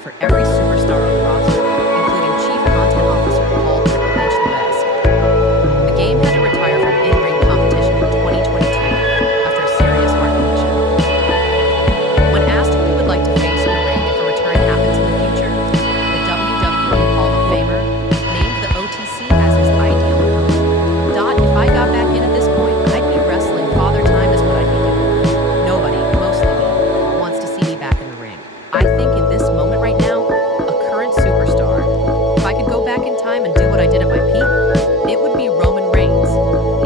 for every superstar on the roster, including Chief Content Officer Paul Triple H Levesque. The game had to retire from in-ring competition in 2022 after a serious heart condition. When asked who he would like to face in the ring if a return happens in the future, the WWE Hall of Famer named the OTC as his ideal opponent. If I got back in at this point, I'd be wrestling Father Time is what I'd be doing. Nobody, mostly me, wants to see me back in the ring. I think in this moment right now, a current superstar, if I could go back in time and do what I did at my peak, it would be Roman Reigns.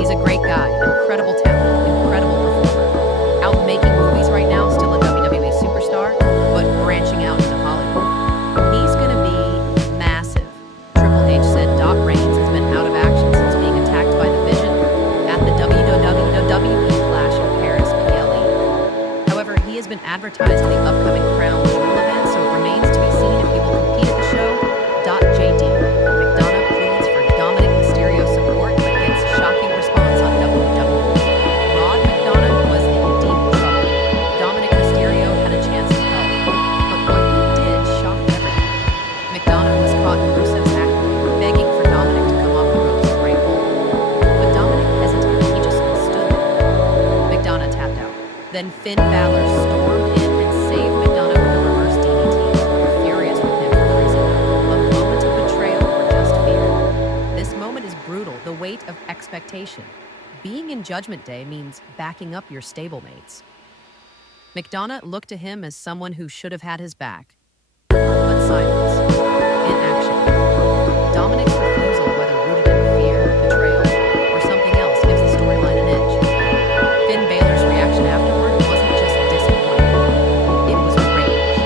He's a great guy, incredible talent, incredible performer. Out making movies right now, still a WWE superstar, but branching out into Hollywood. He's gonna be massive. Triple H said Reigns has been out of action since being attacked by the Vision at the WWE Clash in Paris, PLE. However, he has been advertised for the upcoming Crown Jewel event, so it remains to be seen if he will compete at the show. JD. McDonough pleads for Dominic Mysterio support, but gets shocking response on WWE. Rod McDonough was in deep trouble. Dominic Mysterio had a chance to help, but what he did shocked everyone. McDonough was caught in Rusev's act, begging for Dominic to come off the ropes and break hold. But Dominic hesitated, he just stood there. McDonough tapped out. Then Finn Balor stormed in and saved McDonough with a reverse DDT, furious with him for freezing up. A moment of betrayal or just fear. This moment is brutal, the weight of expectation. Being in Judgment Day means backing up your stablemates. McDonough looked to him as someone who should have had his back. But silence. In action. Dominic's refusal, whether rooted in fear, betrayal, or something else, gives the storyline an edge. Finn Balor's reaction afterward wasn't just disappointment. It was rage.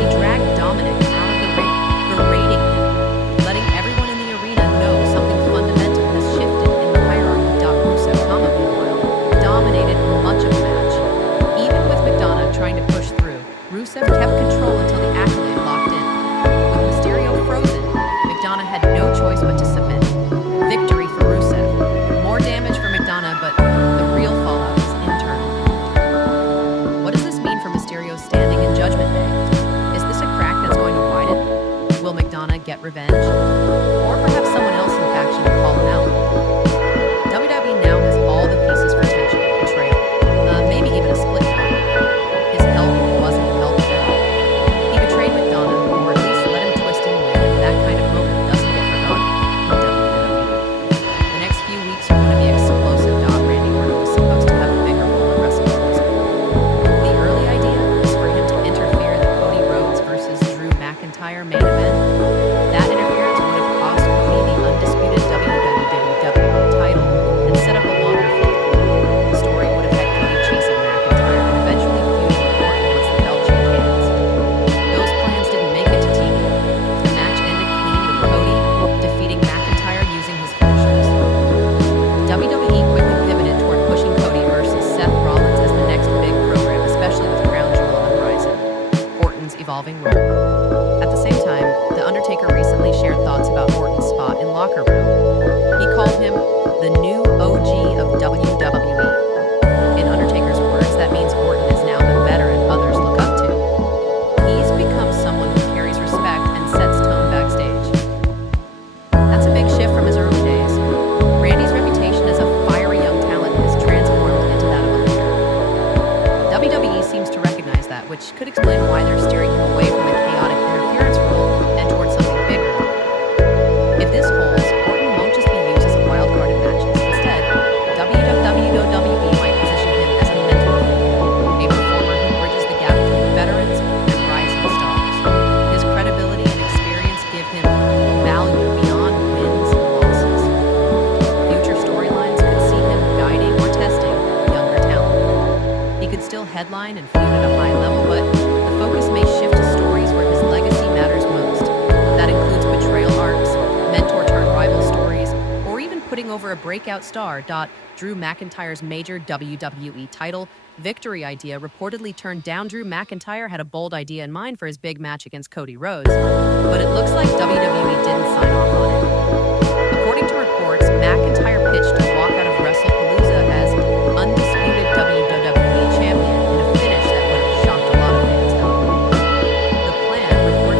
He dragged Dominic out of the ring, berating him, letting everyone in the arena know something fundamental has shifted in the hierarchy. Rusev, meanwhile, dominated much of the match. Even with McDonough trying to push through, Rusev kept control until the accolade locked in. With Mysterio frozen, McDonough had no choice but to submit. Victory for Rusev. More damage for McDonough, but the real fallout is internal. What does this mean for Mysterio's standing in Judgment Day? Is this a crack that's going to widen? Will McDonough get revenge? Or perhaps someone else in faction will call him out? WWE now has all the pieces for tension, betrayal, maybe even a split. His help wasn't help at all. He betrayed McDonough, or at least let him twist and win, and that kind of moment doesn't get forgotten in WWE. The next few weeks are going to be explosive. Randy Orton was supposed to have a bigger role at WrestleMania. The early idea was for him to interfere in the Cody Rhodes versus Drew McIntyre main event. That interference would have cost Cody the undisputed WWE title and set up a longer feud. The story would have had Cody chasing McIntyre and eventually feuding with Orton once the belt changed hands. Those plans didn't make it to TV. The match ended clean with Cody defeating McIntyre using his finishers. WWE quickly pivoted toward pushing Cody versus Seth Rollins as the next big program, especially with Crown Jewel on the horizon. Orton's evolving role. At the same time, The Undertaker recently shared thoughts about Orton's spot in Locker Room. He called him the new OG of WWE. In Undertaker's words, that means Orton is now the veteran others look up to. He's become someone who carries respect and sets tone backstage. That's a big shift from his early days. Randy's reputation as a fiery young talent has transformed into that of a leader. WWE seems to recognize that, which could explain why they're steering him away from the chaotic interference role and towards something bigger. If this holds, Orton won't just be used as a wild card in matches. Instead, WWE might position him as a mentor figure, a performer who bridges the gap between veterans and rising stars. His credibility and experience give him value beyond wins and losses. Future storylines could see him guiding or testing younger talent. He could still headline and feud at a high level, but the focus may shift to stories where his legacy matters most. That includes betrayal arcs, mentor-turned-rival stories, or even putting over a breakout star. Drew McIntyre's major WWE title victory idea reportedly turned down. Drew McIntyre had a bold idea in mind for his big match against Cody Rhodes, but it looks like WWE didn't sign off on it. According to reports, McIntyre pitched to walk out of WrestlePalooza as undisputed WWE champion in a finish that would have shocked a lot of fans. The plan, reportedly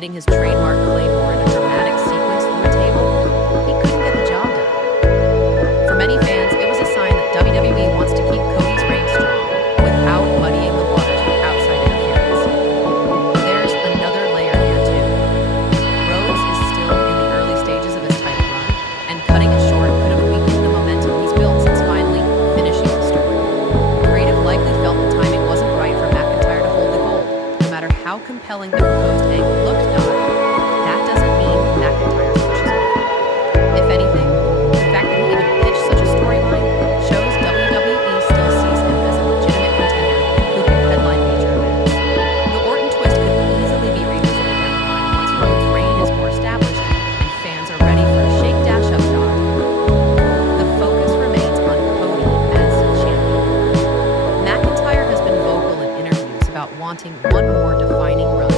hitting his trademark claymore in a dramatic sequence through a table, he couldn't get the job done. For many fans, it was a sign that WWE wants to keep Cody's reign strong without muddying the waters with outside interference. There's another layer here, too. Rhodes is still in the early stages of his title run, and cutting it short could have weakened the momentum he's built since finally finishing the story. Creative likely felt the timing wasn't right for McIntyre to hold the gold. No matter how compelling the proposed angle looked, that doesn't mean McIntyre's push is over. If anything, the fact that he even pitched such a storyline shows WWE still sees him as a legitimate contender who can headline major events. The Orton twist could easily be revisited down the line once Rhodes' reign is more established and fans are ready for a shake dash up dog. The focus remains on Cody as champion. McIntyre has been vocal in interviews about wanting one more defining run,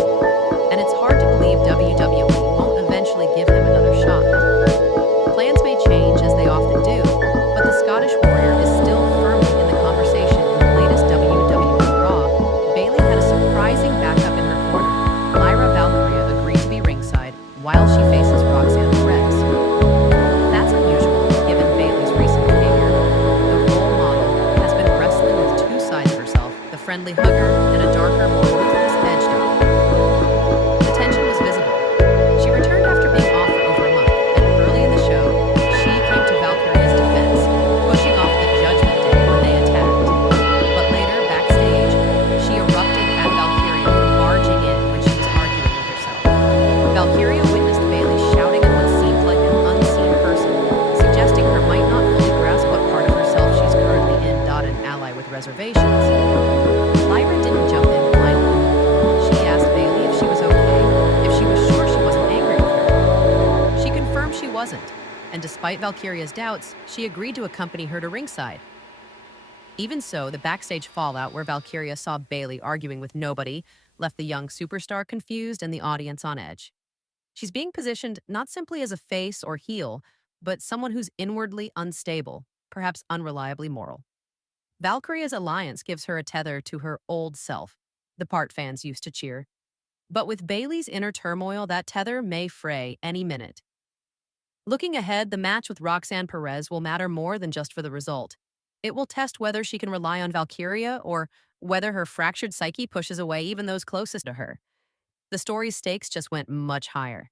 and it's hard to believe WWE won't eventually give him another shot. Plans may change, as they often do, but the Scottish Warrior is still firmly in the conversation. In the latest WWE Raw, Bayley had a surprising backup in her corner. Lyra Valkyria agreed to be ringside while she faces Roxanne Perez. That's unusual, given Bayley's recent behavior. The role model has been wrestling with two sides of herself, the friendly hugger and a darker, more ruthless edge dog. The tension was visible. She returned after being off for over a month, and early in the show, she came to Valkyria's defense, pushing off the Judgment Day when they attacked. But later, backstage, she erupted at Valkyria for barging in when she was arguing with herself. Valkyria witnessed Bayley shouting at what seemed like an unseen person, suggesting her might not fully grasp what part of herself she's currently in. An ally with reservations. Lyra didn't jump in blindly. She asked Bayley if she was okay, if she was sure she wasn't angry with her. She confirmed she wasn't, and despite Valkyria's doubts, she agreed to accompany her to ringside. Even so, the backstage fallout where Valkyria saw Bayley arguing with nobody left the young superstar confused and the audience on edge. She's being positioned not simply as a face or heel, but someone who's inwardly unstable, perhaps unreliably moral. Valkyria's alliance gives her a tether to her old self, the part fans used to cheer. But with Bayley's inner turmoil, that tether may fray any minute. Looking ahead, the match with Roxanne Perez will matter more than just for the result. It will test whether she can rely on Valkyria or whether her fractured psyche pushes away even those closest to her. The story's stakes just went much higher.